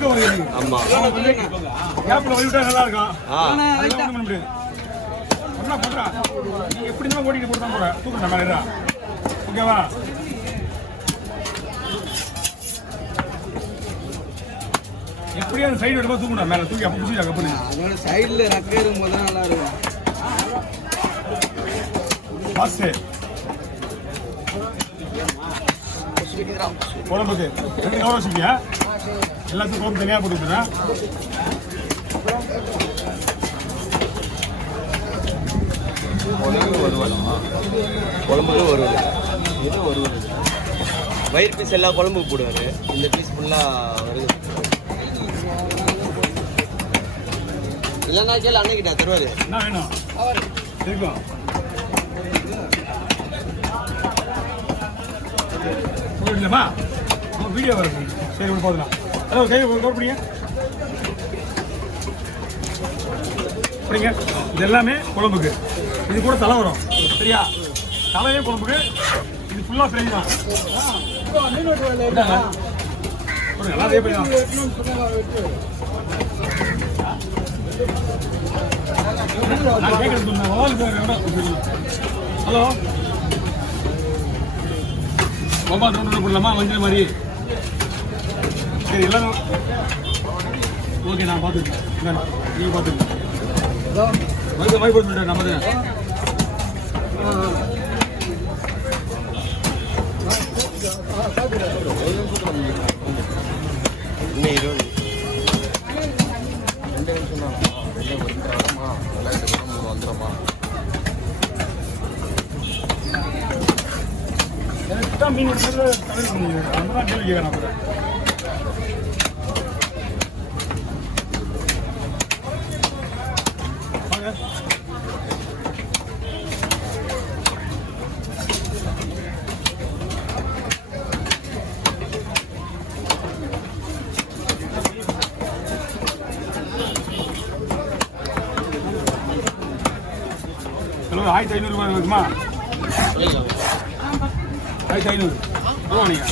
ஆமா கேப்ல வலிவிட்டா நல்லா இருக்கும். என்ன பண்றா நீ எப்படி தான் ஓடிட்டு போட்டு தான் போற தூக்குற மேல ஓகேவா? எப்படியா அந்த சைடு எடுப்பா தூக்கணும் மேல தூக்கி அப்ப புடிச்சா கப்பனு அதோட சைடுல ரக்க இருக்கும்போது தான் நல்லா இருக்கும். பாஸ் குழம்புக்கு ரெண்டு கவர் வச்சுக்கியா? எல்லாத்துக்கும் குழம்பு தனியாக போட்டு விட்டுறேன். குழம்புக்கு வருவாள் இது வருவாள் வயிறு பீஸ் எல்லா குழம்புக்கு போடுவார். இந்த பீஸ் ஃபுல்லாக வருது. இல்லைன்னா கேள்வி அன்னைக்கிட்டா தருவார். என்ன வேணும் இருக்கும் இல்லைம்மா வீடியோ வருது. சரி ஒன்று பார்த்துக்கலாம். ஹலோ கை கவர் பிடிங்க பிடிங்க. இது எல்லாமே குழம்புக்கு. இது கூட தலை வரும் சரியா? தலையே குழம்புக்கு. இது ஃபுல்லாக ஃப்ரை தான். எல்லாம் அதே போய் தான். நான் கேட்குறது ஹலோ பாபா ரவுண்ட் போடலாமா மஞ்சள் மாதிரி? சரி எல்லாரும் ஓகே நான் பார்த்துருக்கேன். நீங்கள் பார்த்துருக்கேன் மருந்து மாதிரி போட்டு நம்ம இன்னும் 20 2 நிமிஷம் தான். 2 வந்துடுறோமா வந்துடுறோமா? கரெக்டாக மீன் எடுத்து அந்த தான் கேள்வி கேட்கணும். அப்புறம் கிலோ 1500 ரூபாய் இருக்குமா? 1500 ஆமாம். நீங்கள்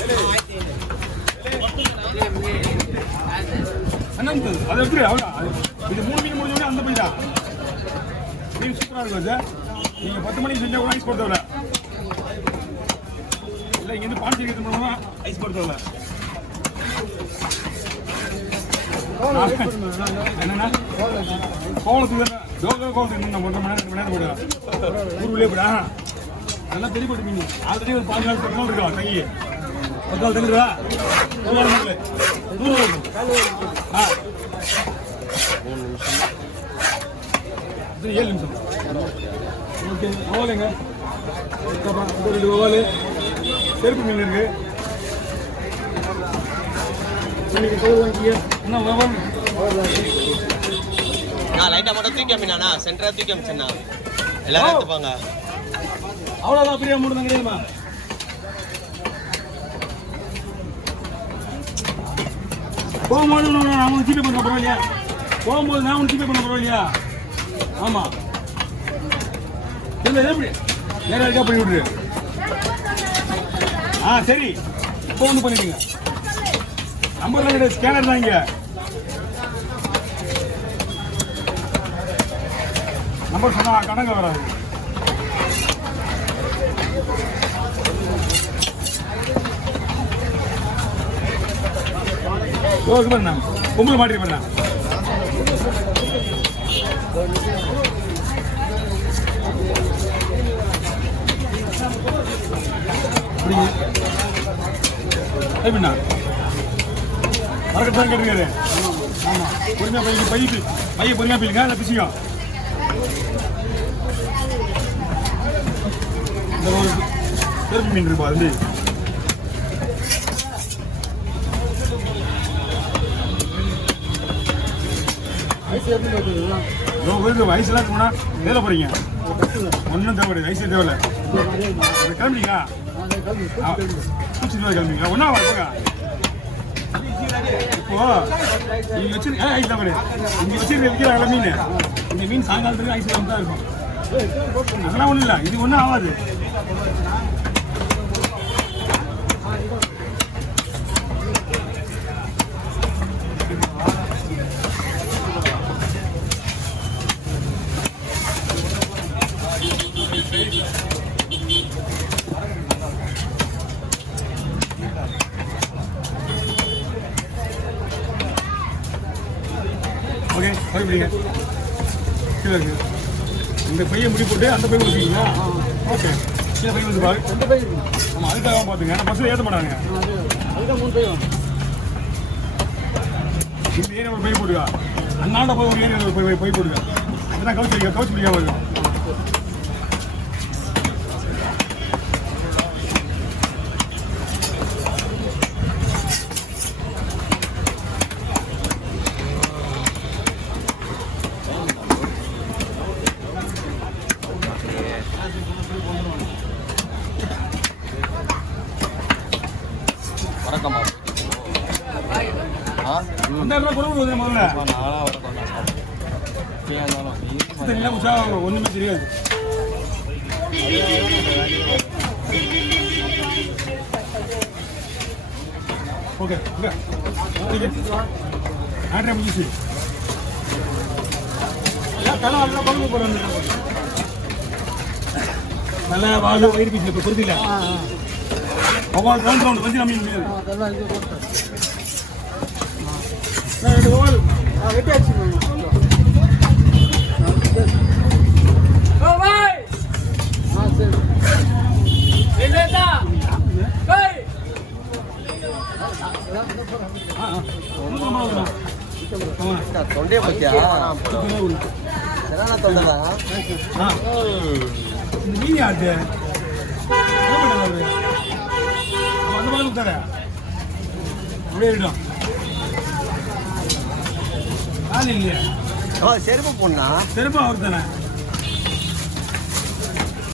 என்னது அது எப்படி அவ்வளோ? இது 3 மீன் முடிஞ்சோடனே அந்த போய் தான் மீன் சூப்பராக இருக்கும் சார். நீங்கள் 10 மணிக்கு செஞ்சால் கூட ஐஸ் போட தேவை இல்லை. இங்கேருந்து பாண்டிச்சேரி எடுத்து போனோம்னா ஐஸ் போட தேவை. என்னன்னா கோவலத்துக்கு தானே கோவலத்துக்கு இன்னும் 1.5 மணி நேரம் 2 மணி நேரம் போயிடலாம். ஊருக்குள்ளே போய்டா அதெல்லாம் பெரிய போட்டு மீன். ஆல்ரெடி ஒரு 5 நாள் 10 நாள் இருக்கா கை 10 நாள் தெரியுதா? 100 ஆ 7 நிமிஷம் ஓகே. ஓவலைங்க ஓவல் செருப்பு மீன் இருக்கு. என்ன ஓவல் நான் லைட்டாக மட்டும் தூக்கி அமினா சென்டராக தூக்கி அமிச்சேண்ணா எல்லாரும் எடுத்துப்பாங்க. அவ்வளோதான் பிரியா மூணு தான் கிடையாதுமா? போகும்போது நான் உனக்கு ஜிபே பண்ண பரவாயில்லையா? போகும்போது நான் உனக்கு ஜிபே பண்ண பரவாயில்லையா? ஆமாம் இல்லை எப்படி நேராக இருக்கா பண்ணி விட்ரு. ஆ சரி இப்போ வந்து பண்ணிடுங்க. நம்பர்லாம் கிடையாது, ஸ்கேனர் தான் இங்கே. நம்பர் சொன்னால் கடங்க வராது. ஓகே பண்ண பொம்பளை மாட்டி பண்ண எப்படிண்ணா மறக்கத்தான் கேட்டுருக்காரு. ஆமாம் பொறுமையாக பையன் பொறுமையாக போயிருங்க. அதை பிசிக்கும் இந்த ஒரு செருப்பு மீன் இருப்பா அது வயசுலாம் போனா வேலை போறீங்க. ஒன்றும் தேவையில்லை, வயசு தேவையில்லை. கிளம்பிட்டீங்களா? கிளம்பிங்களா? ஒன்றா போங்க. இப்போ நீங்க வச்சிருக்க ஐஸ் தான் இங்க வச்சிருக்க விற்கிற மீன். இந்த மீன் சாயங்காலத்துக்கு ஐஸ் தான் இருக்கும். அதெல்லாம் ஒன்றும் இல்லை, இது ஒன்றும் ஆகாது. ஓகே சரி பிடிங்க கீழே இருக்கு இந்த பையன் முடி போட்டு அந்த பையன் வச்சுக்கிங்களா ஓகே கீழே பையன் வந்து பாரு ரெண்டு பை இருக்கு ஆமாம் அதுக்காக பார்த்துங்க ஏன்னா பஸ்ஸில் ஏற்ற மாட்டாங்க அதுதான் 3 பை வேணும் இந்த ஏரியா ஒரு பை போட்டுக்கா அண்ணாண்ட போய் ஒரு ஏரியா ஒரு பை போட்டுக்கா அதுதான் கவுச்சு பிடிக்காம இருக்கும் வணக்கம்மா ஆ அந்த இடத்துல குழம்பு வந்து முதல்ல நாளாக வர கொஞ்சம் இல்லை உஷா ஒன்றுமே தெரியாது ஓகே ஓகே ஆட்ரே முடிச்சு தலை நல்லா குழம்பு போடுறாங்க நல்லா வாழ வயிறு பீச்சு இப்போ பொறுத்தில்ல ஒவ்வொரு ரவுண்ட் வந்து நம்ம அதெல்லாம் இது போட்டு வெட்டி ஆச்சு தொண்டையை பத்தியா சரியான தொண்டை தான் மீன் ஆச்சு அந்த மாதிரி விட்டார அப்படியே விடும் ஆள் இல்லையா செருப்பு போடலாம் செருப்பு அவர் தானே